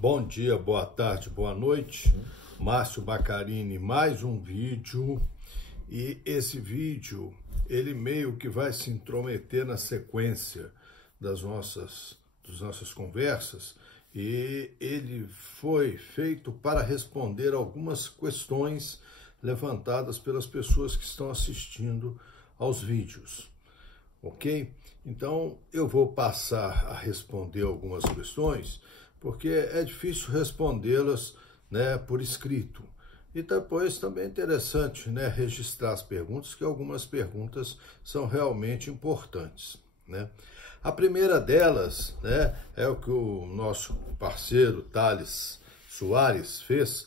Bom dia, boa tarde, boa noite. Márcio Bacarini, mais um vídeo. E esse vídeo, ele meio que vai se intrometer na sequência das nossas conversas. E ele foi feito para responder algumas questões levantadas pelas pessoas que estão assistindo aos vídeos. Ok? Então, eu vou passar a responder algumas questões, porque é difícil respondê-las, né, por escrito. E depois também é interessante, né, registrar as perguntas, que algumas perguntas são realmente importantes, né? A primeira delas, né, é o que o nosso parceiro Thales Soares fez,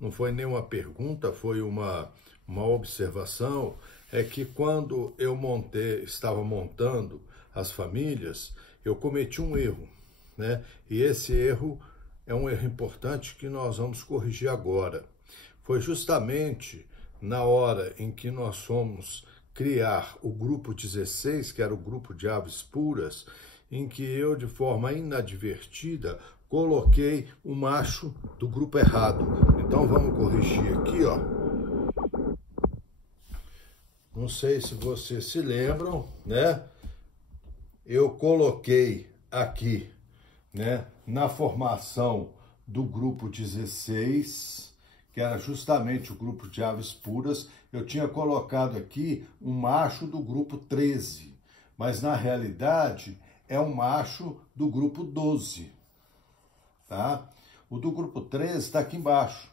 não foi nenhuma pergunta, foi uma observação, é que quando eu estava montando as famílias, eu cometi um erro, né? E esse erro é um erro importante que nós vamos corrigir agora. Foi justamente na hora em que nós fomos criar o grupo 16, que era o grupo de aves puras, em que eu, de forma inadvertida, coloquei o macho do grupo errado. Então vamos corrigir aqui, ó. Não sei se vocês se lembram, né? Eu coloquei aqui, né, na formação do grupo 16, que era justamente o grupo de aves puras, eu tinha colocado aqui um macho do grupo 13, mas na realidade é um macho do grupo 12, tá? O do grupo 13 está aqui embaixo,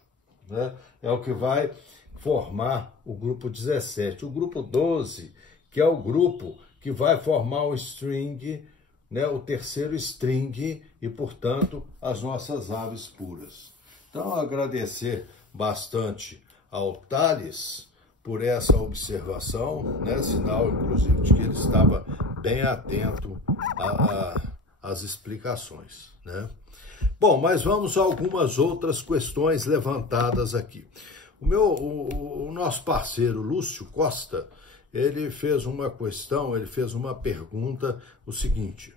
né? É o que vai formar o grupo 17. O grupo 12, que é o grupo que vai formar o string, né, o terceiro string e, portanto, as nossas aves puras. Então, agradecer bastante ao Thales por essa observação, né, sinal, inclusive, de que ele estava bem atento às explicações, né? Bom, mas vamos a algumas outras questões levantadas aqui. O nosso parceiro Lúcio Costa, ele fez uma pergunta, o seguinte: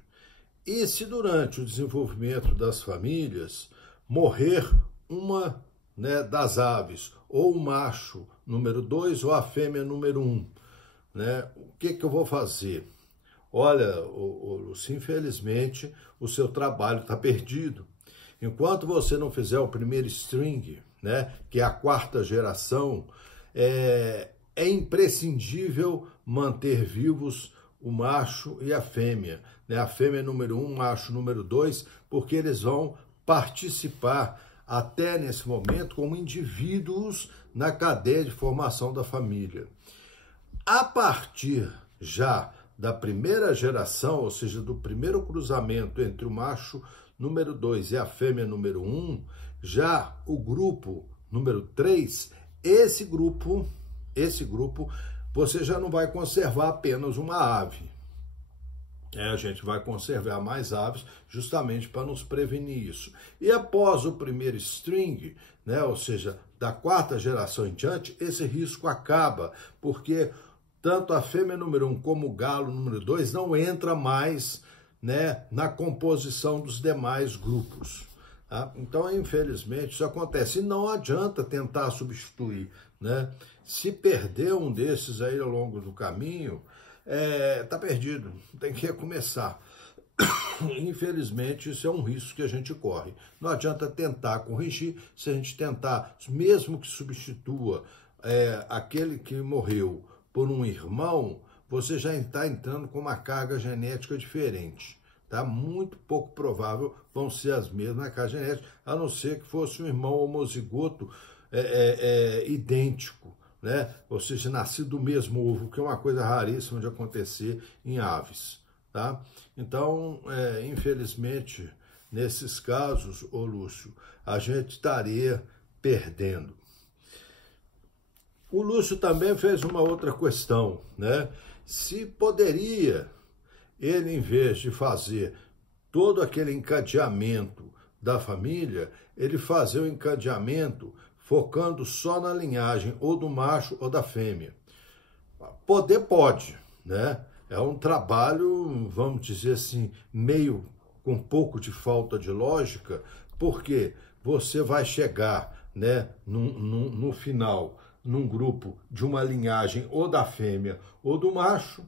e se durante o desenvolvimento das famílias morrer uma, né, das aves, ou o macho número 2 ou a fêmea número 1, né, o que eu vou fazer? Olha, Lúcio, infelizmente o seu trabalho está perdido. Enquanto você não fizer o primeiro string, né, que é a quarta geração, é imprescindível manter vivos o macho e a fêmea, né? A fêmea número 1, macho número 2, porque eles vão participar até nesse momento como indivíduos na cadeia de formação da família. A partir já da primeira geração, ou seja, do primeiro cruzamento entre o macho número 2 e a fêmea número 1, já o grupo número 3, esse grupo, você já não vai conservar apenas uma ave. A gente vai conservar mais aves justamente para nos prevenir isso. E após o primeiro string, né, ou seja, da quarta geração em diante, esse risco acaba, porque tanto a fêmea número 1 como o galo número 2 não entra mais, né, na composição dos demais grupos. Tá? Então, infelizmente, isso acontece. E não adianta tentar substituir, né? Se perder um desses aí ao longo do caminho, tá perdido, tem que recomeçar. Infelizmente, isso é um risco que a gente corre. Não adianta tentar corrigir, se a gente tentar, mesmo que substitua aquele que morreu por um irmão, você já está entrando com uma carga genética diferente. Tá? Muito pouco provável vão ser as mesmas na carga genética, a não ser que fosse um irmão homozigoto idêntico, né? Ou seja, nascido do mesmo ovo, que é uma coisa raríssima de acontecer em aves. Tá? Então, infelizmente, nesses casos, ô Lúcio, a gente estaria perdendo. O Lúcio também fez uma outra questão, né? Se poderia ele, em vez de fazer todo aquele encadeamento da família, ele fazer o encadeamento focando só na linhagem ou do macho ou da fêmea. Poder pode, né? É um trabalho, vamos dizer assim, meio com um pouco de falta de lógica, Porque você vai chegar, né, no final, num grupo de uma linhagem ou da fêmea ou do macho,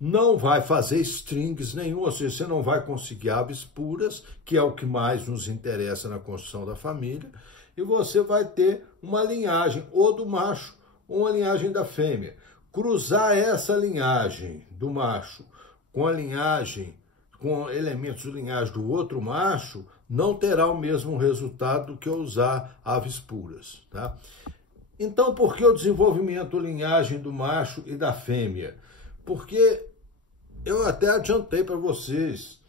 não vai fazer strings nenhum, ou seja, você não vai conseguir aves puras, que é o que mais nos interessa na construção da família, e você vai ter uma linhagem ou do macho ou uma linhagem da fêmea. Cruzar essa linhagem do macho com a linhagem, com elementos de linhagem do outro macho, não terá o mesmo resultado do que usar aves puras, tá? Então, por que o desenvolvimento linhagem do macho e da fêmea? Porque eu até adiantei para vocês,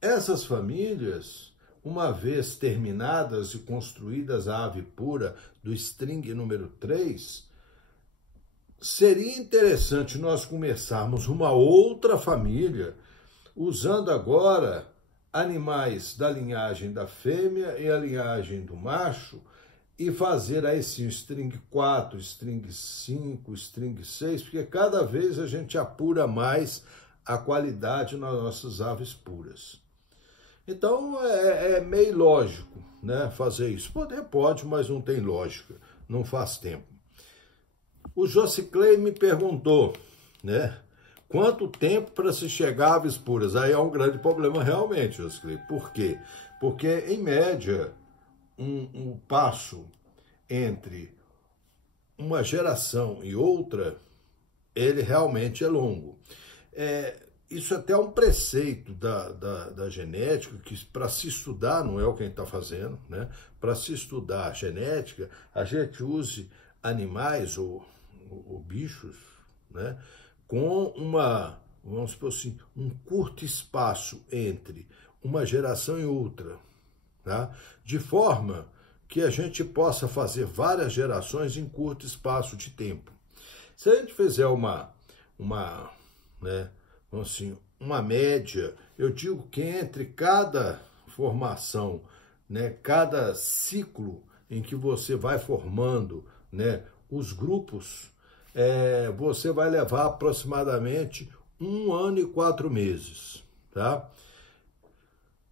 essas famílias, uma vez terminadas e construídas a ave pura do string número 3, seria interessante nós começarmos uma outra família, usando agora animais da linhagem da fêmea e a linhagem do macho, e fazer aí sim o string 4, string 5, string 6, porque cada vez a gente apura mais a qualidade nas nossas aves puras. Então é meio lógico, né, fazer isso. Pode, mas não tem lógica, não faz tempo. O Josiclei me perguntou, né, quanto tempo para se chegar a aves puras? Aí é um grande problema realmente, Josiclei. Por quê? Porque, em média, um passo entre uma geração e outra, ele realmente é longo. Isso até é um preceito da genética, que para se estudar, não é o que a gente está fazendo, né? Para se estudar a genética, a gente use animais ou bichos, né? Com vamos supor assim, um curto espaço entre uma geração e outra, tá? De forma que a gente possa fazer várias gerações em curto espaço de tempo. Se a gente fizer né, assim, uma média, eu digo que entre cada formação, né, cada ciclo em que você vai formando, né, os grupos, você vai levar aproximadamente 1 ano e 4 meses, tá?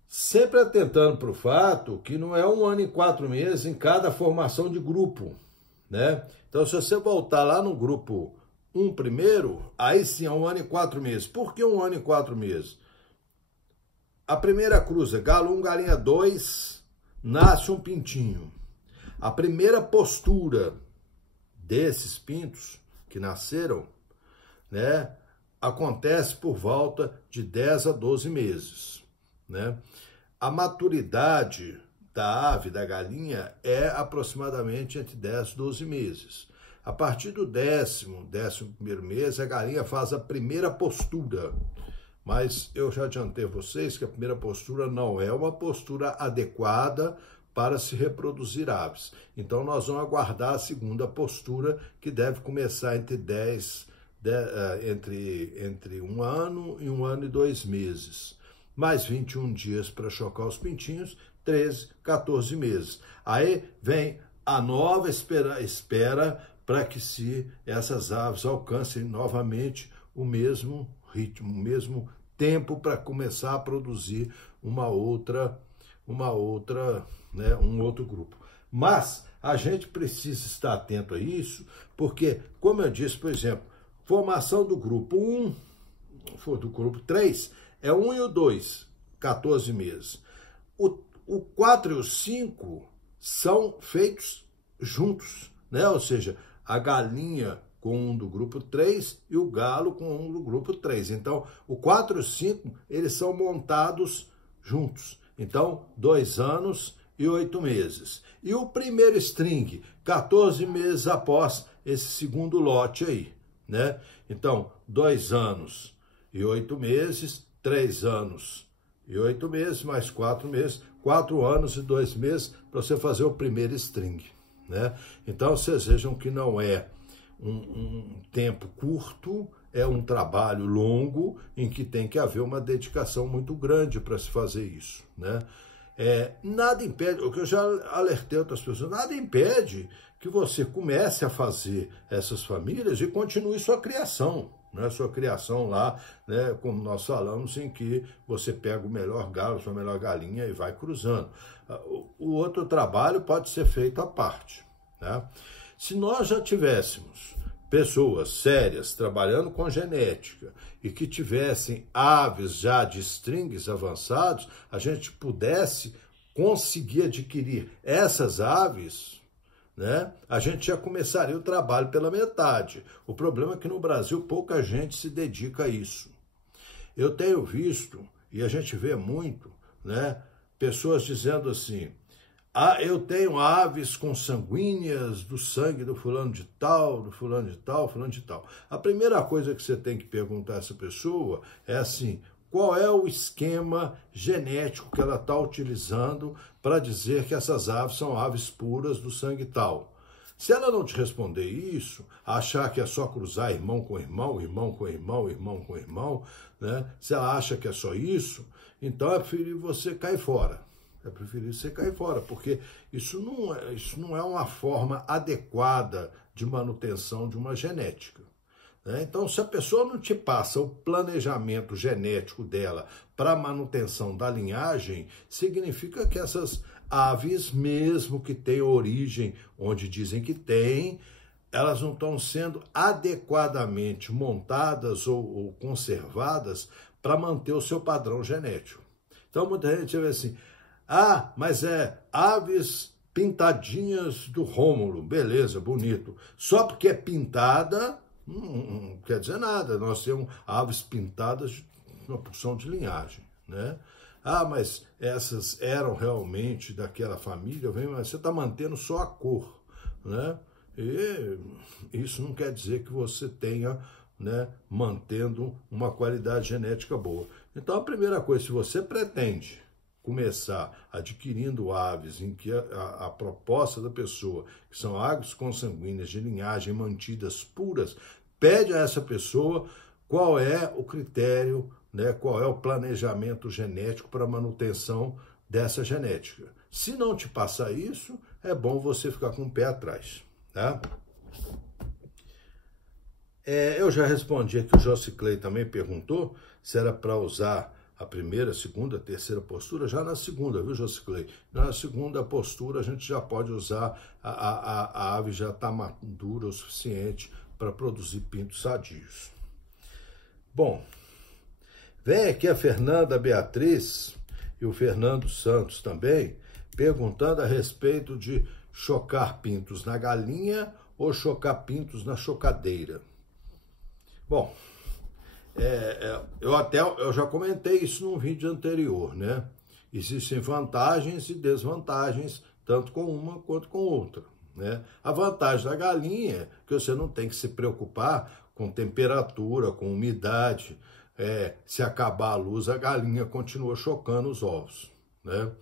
Sempre atentando para o fato que não é 1 ano e 4 meses em cada formação de grupo, né? Então, se você voltar lá no grupo 1 primeiro, aí sim é 1 ano e 4 meses. Por que 1 ano e 4 meses? A primeira cruza, galo 1, galinha 2, nasce um pintinho. A primeira postura desses pintos que nasceram, né, acontece por volta de 10 a 12 meses, né? A maturidade da ave, da galinha, é aproximadamente entre 10 e 12 meses. A partir do 11º mês, a galinha faz a primeira postura. Mas eu já adiantei a vocês que a primeira postura não é uma postura adequada para se reproduzir aves. Então, nós vamos aguardar a segunda postura, que deve começar entre 1 ano e 1 ano e 2 meses. Mais 21 dias para chocar os pintinhos, 13, 14 meses. Aí vem a nova espera para que essas aves alcancem novamente o mesmo ritmo, o mesmo tempo para começar a produzir um outro grupo. Mas a gente precisa estar atento a isso, porque, como eu disse, por exemplo, formação do grupo 1, do grupo 3, é 1 e o 2, 14 meses. O 4 e o 5 são feitos juntos, né? Ou seja, a galinha com um do grupo 3 e o galo com um do grupo 3. Então, o 4 e o 5, eles são montados juntos. Então, 2 anos e 8 meses. E o primeiro string, 14 meses após esse segundo lote aí, né? Então, 2 anos e 8 meses, 3 anos e 8 meses, mais 4 meses, 4 anos e 2 meses para você fazer o primeiro string, né? Então, vocês vejam que não é um tempo curto, é um trabalho longo em que tem que haver uma dedicação muito grande para se fazer isso, né? Nada impede, o que eu já alertei outras pessoas, nada impede que você comece a fazer essas famílias e continue sua criação, não é sua criação lá, né, como nós falamos, em que você pega o melhor galo, a melhor galinha e vai cruzando. O outro trabalho pode ser feito à parte. Tá? Se nós já tivéssemos pessoas sérias trabalhando com genética e que tivessem aves já de strings avançados, a gente pudesse conseguir adquirir essas aves, né? A gente já começaria o trabalho pela metade. O problema é que no Brasil pouca gente se dedica a isso. Eu tenho visto, e a gente vê muito, né, pessoas dizendo assim: eu tenho aves consanguíneas do sangue do fulano de tal, do fulano de tal, fulano de tal. A primeira coisa que você tem que perguntar a essa pessoa é assim: qual é o esquema genético que ela está utilizando para dizer que essas aves são aves puras do sangue tal? Se ela não te responder isso, achar que é só cruzar irmão com irmão, irmão com irmão, irmão com irmão, né? Se ela acha que é só isso, então é preferível você cair fora. É preferível você cair fora, porque isso não é uma forma adequada de manutenção de uma genética. Então, se a pessoa não te passa o planejamento genético dela para a manutenção da linhagem, significa que essas aves, mesmo que tenham origem onde dizem que tem, elas não estão sendo adequadamente montadas ou conservadas para manter o seu padrão genético. Então, muita gente vê assim: mas aves pintadinhas do Rômulo, beleza, bonito. Só porque é pintada, não quer dizer nada. Nós temos aves pintadas de uma porção de linhagem, né? Mas essas eram realmente daquela família, mas você está mantendo só a cor, né? E isso não quer dizer que você tenha, né, mantendo uma qualidade genética boa. Então, a primeira coisa, se você pretende começar adquirindo aves em que a proposta da pessoa, que são aves consanguíneas de linhagem mantidas puras, pede a essa pessoa qual é o critério, né, qual é o planejamento genético para a manutenção dessa genética. Se não te passar isso, é bom você ficar com o pé atrás. Tá? Eu já respondi aqui, o Josiclei também perguntou se era para usar a primeira, segunda, terceira postura. Já na segunda, viu, Josiclei? Na segunda postura a gente já pode usar, a ave já está madura o suficiente para produzir pintos sadios. Bom, vem aqui a Fernanda Beatriz e o Fernando Santos também, perguntando a respeito de chocar pintos na galinha ou chocar pintos na chocadeira. Bom, eu já comentei isso num vídeo anterior, né? Existem vantagens e desvantagens, tanto com uma quanto com outra, né? A vantagem da galinha é que você não tem que se preocupar com temperatura, com umidade. Se acabar a luz, a galinha continua chocando os ovos, né?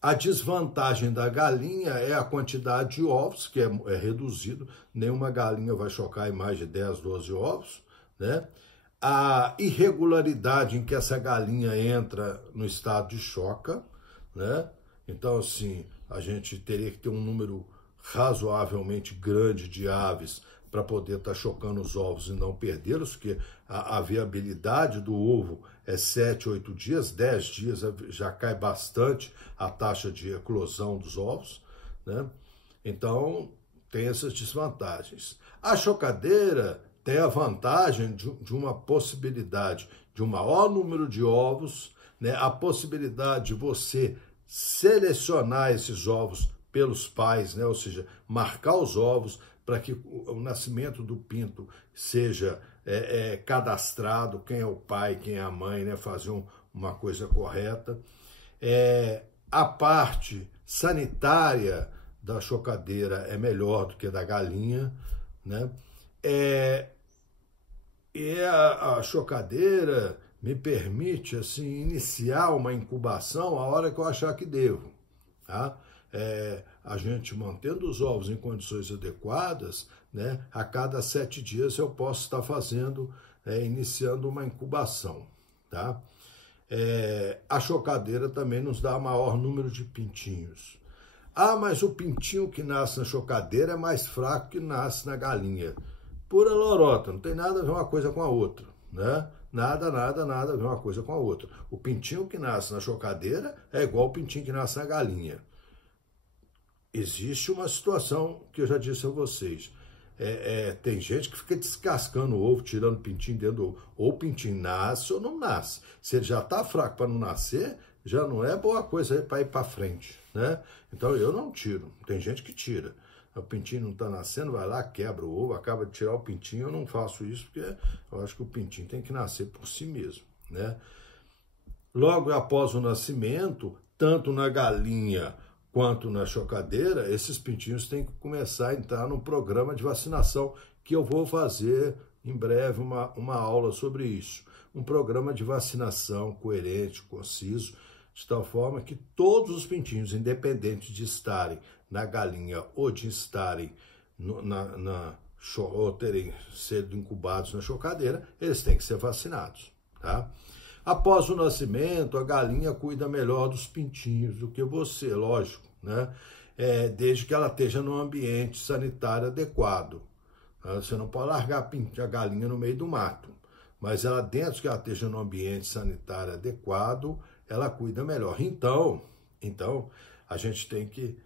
A desvantagem da galinha é a quantidade de ovos, que é reduzido. Nenhuma galinha vai chocar em mais de 10, 12 ovos, né? A irregularidade em que essa galinha entra no estado de choca, né? Então, assim, a gente teria que ter um número razoavelmente grande de aves para poder estar chocando os ovos e não perdê-los, porque a viabilidade do ovo é 7, 8 dias, 10 dias já cai bastante a taxa de eclosão dos ovos, né? Então, tem essas desvantagens. A chocadeira tem a vantagem de uma possibilidade de um maior número de ovos, né? A possibilidade de você selecionar esses ovos pelos pais, né? Ou seja, marcar os ovos para que o nascimento do pinto seja cadastrado, quem é o pai, quem é a mãe, né? Fazer uma coisa correta. A parte sanitária da chocadeira é melhor do que da galinha, né? E a chocadeira me permite, assim, iniciar uma incubação a hora que eu achar que devo, tá? A gente mantendo os ovos em condições adequadas, né? A cada 7 dias eu posso estar fazendo, iniciando uma incubação, tá? A chocadeira também nos dá maior número de pintinhos. Mas o pintinho que nasce na chocadeira é mais fraco que nasce na galinha. pura lorota, não tem nada a ver uma coisa com a outra, né? Nada a ver uma coisa com a outra. O pintinho que nasce na chocadeira é igual ao pintinho que nasce na galinha. Existe uma situação que eu já disse a vocês. Tem gente que fica descascando o ovo, tirando o pintinho dentro do ovo. Ou o pintinho nasce ou não nasce. Se ele já está fraco para não nascer, já não é boa coisa para ir para frente, né? Então eu não tiro. Tem gente que tira. O pintinho não está nascendo, vai lá, quebra o ovo, acaba de tirar o pintinho. Eu não faço isso porque eu acho que o pintinho tem que nascer por si mesmo, né? Logo após o nascimento, tanto na galinha quanto na chocadeira, esses pintinhos têm que começar a entrar num programa de vacinação, que eu vou fazer em breve uma aula sobre isso. Um programa de vacinação coerente, conciso, de tal forma que todos os pintinhos, independente de estarem na galinha ou de estarem ou terem sido incubados na chocadeira, eles têm que ser vacinados, tá? Após o nascimento, a galinha cuida melhor dos pintinhos do que você, lógico, né? Desde que ela esteja num ambiente sanitário adequado. Você não pode largar a galinha no meio do mato, mas ela, dentro que ela esteja num ambiente sanitário adequado, ela cuida melhor. Então a gente tem que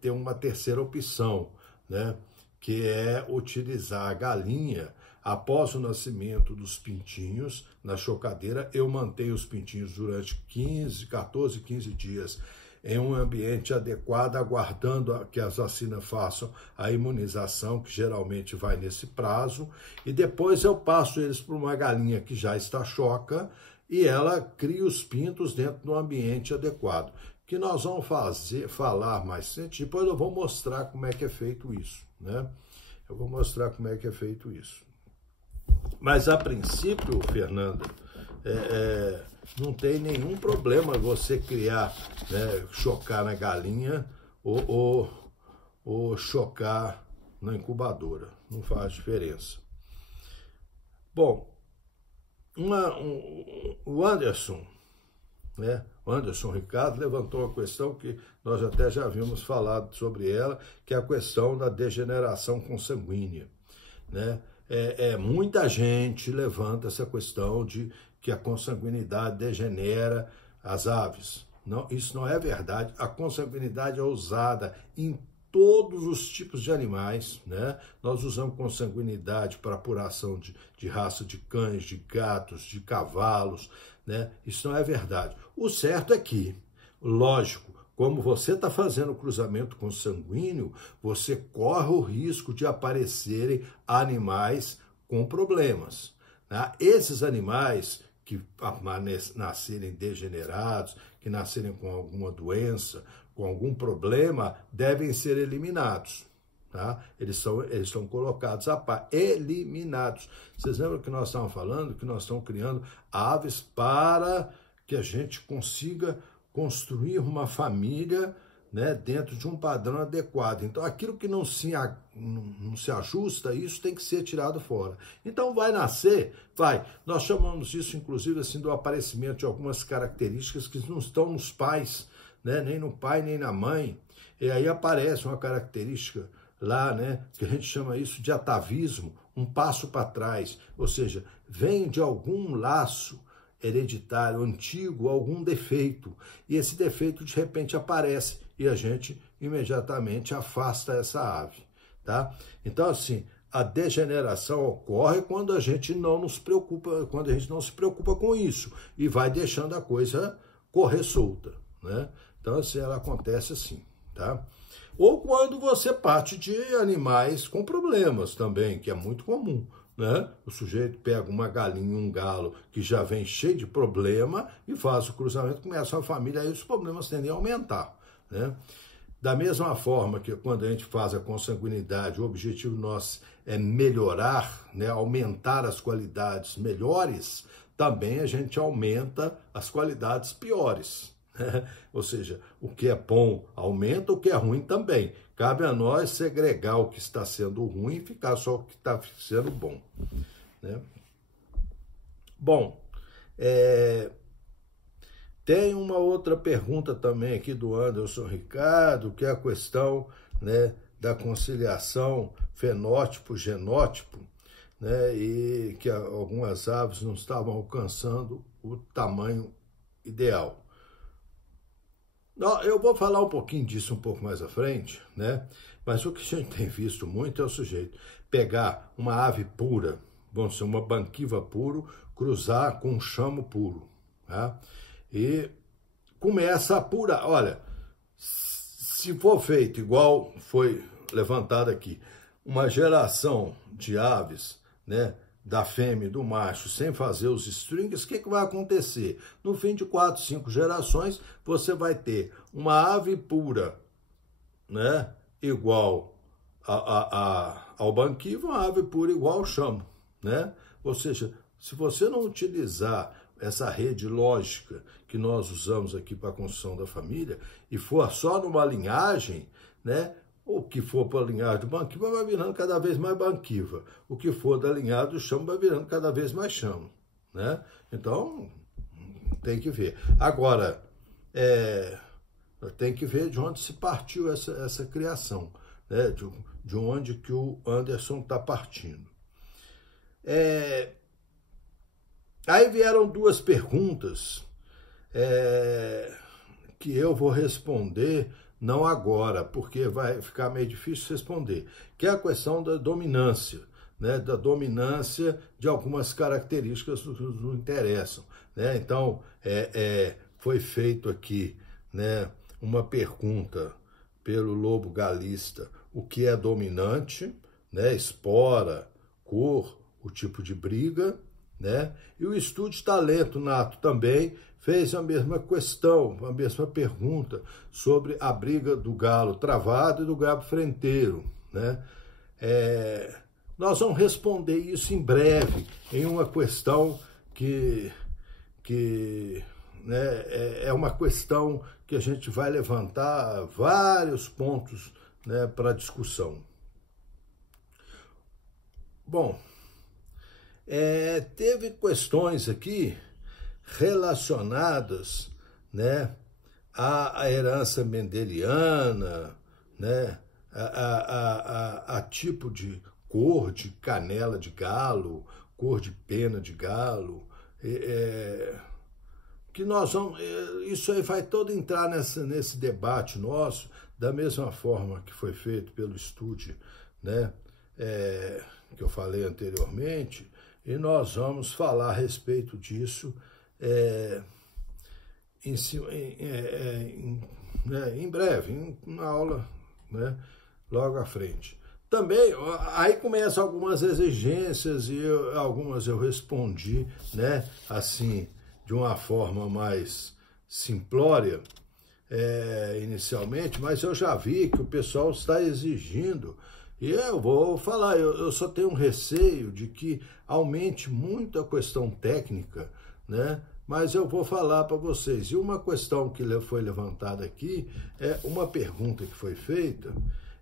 ter uma terceira opção, né? Que é utilizar a galinha após o nascimento dos pintinhos na chocadeira. Eu mantenho os pintinhos durante 14, 15 dias em um ambiente adequado, aguardando que as vacinas façam a imunização, que geralmente vai nesse prazo, e depois eu passo eles para uma galinha que já está choca e ela cria os pintos dentro do ambiente adequado, que nós vamos falar mais cedo. Depois eu vou mostrar como é que é feito isso, né? Eu vou mostrar como é que é feito isso. Mas, a princípio, Fernanda, não tem nenhum problema você criar, né, chocar na galinha ou chocar na incubadora. Não faz diferença. Bom, o Anderson, né? O Anderson Ricardo levantou uma questão que nós até já havíamos falado sobre ela, que é a questão da degeneração consanguínea, né? Muita gente levanta essa questão de que a consanguinidade degenera as aves. Não, isso não é verdade. A consanguinidade é usada em todos os tipos de animais, né? Nós usamos consanguinidade para apuração de raça de cães, de gatos, de cavalos, né? Isso não é verdade. O certo é que, lógico, como você está fazendo cruzamento consanguíneo, você corre o risco de aparecerem animais com problemas, né? Esses animais que nascerem degenerados, que nascerem com alguma doença, com algum problema, devem ser eliminados, tá? Eles são colocados a par, eliminados. Vocês lembram que nós estávamos falando que nós estamos criando aves para que a gente consiga construir uma família, né, dentro de um padrão adequado. Então, aquilo que não se ajusta, isso tem que ser tirado fora. Então, vai nascer, vai. Nós chamamos isso, inclusive, assim, do aparecimento de algumas características que não estão nos pais, né, nem no pai, nem na mãe. E aí aparece uma característica lá, né, que a gente chama isso de atavismo, um passo para trás. Ou seja, vem de algum laço hereditário, antigo, algum defeito. E esse defeito, de repente, aparece e a gente imediatamente afasta essa ave, tá? Então, assim, a degeneração ocorre quando a gente não se preocupa com isso e vai deixando a coisa correr solta, né? Então, assim, ela acontece assim, tá? Ou quando você parte de animais com problemas também, que é muito comum, né? O sujeito pega uma galinha, um galo que já vem cheio de problema e faz o cruzamento, começa a família, aí os problemas tendem a aumentar, né? Da mesma forma que quando a gente faz a consanguinidade, o objetivo nosso é melhorar, né, aumentar as qualidades melhores, também a gente aumenta as qualidades piores, né? Ou seja, o que é bom aumenta, o que é ruim também. Cabe a nós segregar o que está sendo ruim e ficar só o que está sendo bom, né? Bom, tem uma outra pergunta também aqui do Anderson Ricardo, que é a questão, né, da conciliação fenótipo-genótipo, né, e que algumas aves não estavam alcançando o tamanho ideal. Eu vou falar um pouquinho disso um pouco mais à frente, né? Mas o que a gente tem visto muito é o sujeito pegar uma ave pura, vamos dizer, uma banquiva puro, cruzar com um chamo puro, tá? E começa a apurar. Olha, se for feito igual foi levantado aqui, uma geração de aves, né, da fêmea e do macho, sem fazer os strings, o que vai acontecer? No fim de 4, 5 gerações, você vai ter uma ave pura, né, igual ao banquivo, uma ave pura igual ao chamo, né? Ou seja, se você não utilizar essa rede lógica que nós usamos aqui para a construção da família, e for só numa linhagem, né? O que for para a linhagem do banquiva vai virando cada vez mais banquiva. O que for da linhagem do chamo vai virando cada vez mais chamo, né? Então, tem que ver. Agora, tem que ver de onde se partiu essa criação, né? De onde que o Anderson está partindo. Aí vieram duas perguntas que eu vou responder, não agora, porque vai ficar meio difícil responder, que é a questão da dominância, né? Da dominância de algumas características que nos interessam, né? Então, foi feito aqui, né, uma pergunta pelo Lobo Galista, o que é dominante, né? Espora, cor, o tipo de briga, né? E o Estúdio Talento Nato também fez a mesma questão, a mesma pergunta sobre a briga do galo travado e do galo frenteiro, né? Nós vamos responder isso em breve, em uma questão que né, é uma questão que a gente vai levantar vários pontos, né, para discussão. Bom, teve questões aqui relacionadas, né, à herança mendeliana, né, a tipo de cor de canela de galo, cor de pena de galo, que nós vamos, isso aí vai todo entrar nesse debate nosso, da mesma forma que foi feito pelo estúdio, né, que eu falei anteriormente, e nós vamos falar a respeito disso em breve, na aula, né, logo à frente. Também, aí começam algumas exigências e algumas eu respondi, né, assim, de uma forma mais simplória, inicialmente, mas eu já vi que o pessoal está exigindo. E eu vou falar, eu só tenho um receio de que aumente muito a questão técnica, né? Mas eu vou falar para vocês. E uma questão que foi levantada aqui, uma pergunta que foi feita,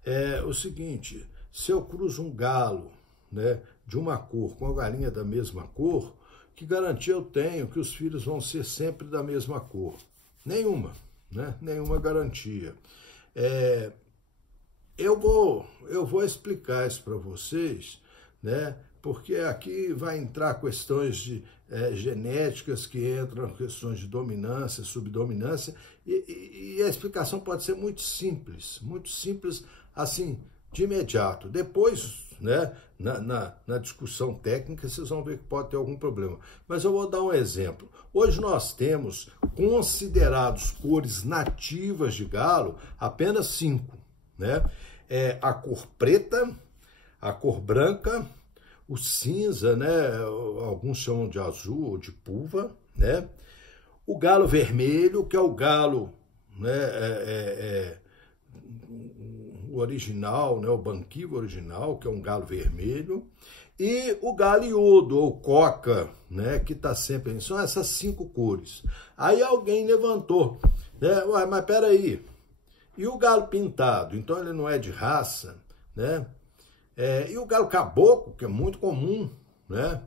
é o seguinte: se eu cruzo um galo, né, de uma cor com a galinha da mesma cor, que garantia eu tenho que os filhos vão ser sempre da mesma cor? Nenhuma, né? Nenhuma garantia. Eu vou explicar isso para vocês, né? Porque aqui vai entrar questões genéticas que entram, questões de dominância, subdominância, e a explicação pode ser muito simples, assim, de imediato. Depois, né, na discussão técnica, vocês vão ver que pode ter algum problema. Mas eu vou dar um exemplo. Hoje nós temos considerados cores nativas de galo apenas 5, né? A cor preta, a cor branca, o cinza, né? Alguns chamam de azul ou de pulva, né? O galo vermelho, que é o galo, né, o original, né, o banquivo original, que é um galo vermelho, e o galo iodo, ou coca, né, que está sempre... São essas 5 cores. Aí alguém levantou, né? Ué, mas peraí, e o galo pintado? Então ele não é de raça, né? E o galo caboclo, que é muito comum, né?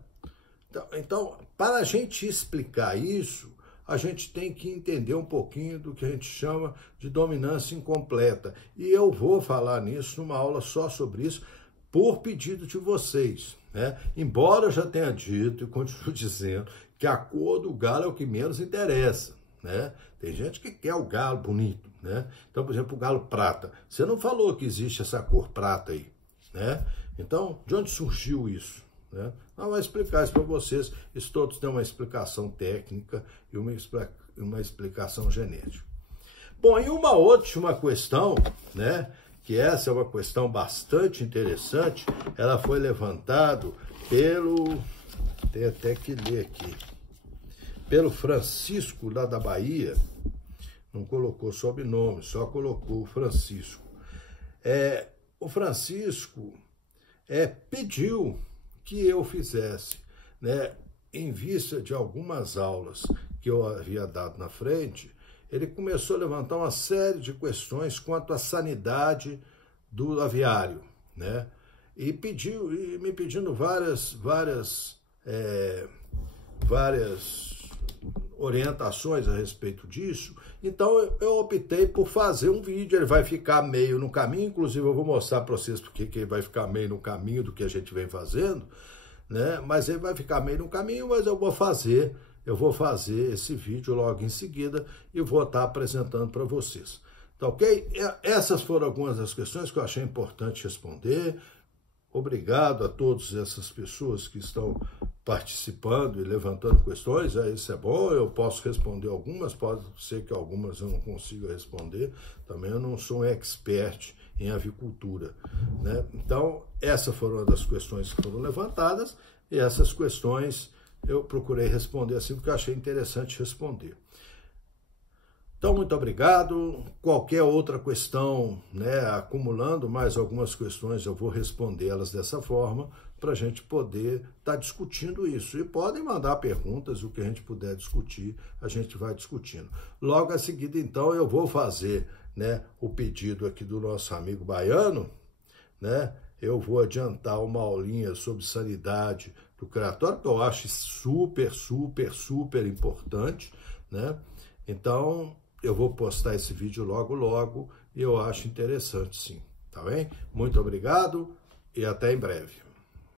Então, para a gente explicar isso, a gente tem que entender um pouquinho do que a gente chama de dominância incompleta. E eu vou falar nisso numa aula só sobre isso, por pedido de vocês, né? Embora eu já tenha dito e continuo dizendo que a cor do galo é o que menos interessa, né? Tem gente que quer o galo bonito, né? Então, por exemplo, o galo prata. Você não falou que existe essa cor prata aí, né? Então, de onde surgiu isso? Né? Não vou explicar isso para vocês. Isso todos têm uma explicação técnica e uma explicação genética. Bom, e uma última questão, né? Que essa é uma questão bastante interessante. Ela foi levantada pelo... Tem até que ler aqui. Pelo Francisco, lá da Bahia. Não colocou sobrenome, só colocou Francisco. O Francisco pediu que eu fizesse, né, em vista de algumas aulas que eu havia dado na frente, ele começou a levantar uma série de questões quanto à sanidade do aviário, né, e me pedindo várias orientações a respeito disso. Então eu optei por fazer um vídeo. Ele vai ficar meio no caminho, inclusive eu vou mostrar para vocês porque que ele vai ficar meio no caminho do que a gente vem fazendo, né? Mas ele vai ficar meio no caminho, mas eu vou fazer esse vídeo logo em seguida e vou estar apresentando para vocês. Tá ok? Essas foram algumas das questões que eu achei importante responder. Obrigado a todas essas pessoas que estão participando e levantando questões. Isso é bom, eu posso responder algumas, pode ser que algumas eu não consiga responder. Também eu não sou um expert em avicultura, né? Então, essas foram uma das questões que foram levantadas e essas questões eu procurei responder assim porque eu achei interessante responder. Então, muito obrigado. Qualquer outra questão, né, acumulando mais algumas questões, eu vou respondê-las dessa forma, para a gente poder estar discutindo isso. E podem mandar perguntas, o que a gente puder discutir, a gente vai discutindo. Logo a seguir, então, eu vou fazer, né, o pedido aqui do nosso amigo baiano, né? Eu vou adiantar uma aulinha sobre sanidade do criatório, que eu acho super, super, super importante, né? Então, eu vou postar esse vídeo logo, logo, e eu acho interessante, sim. Tá bem? Muito obrigado e até em breve.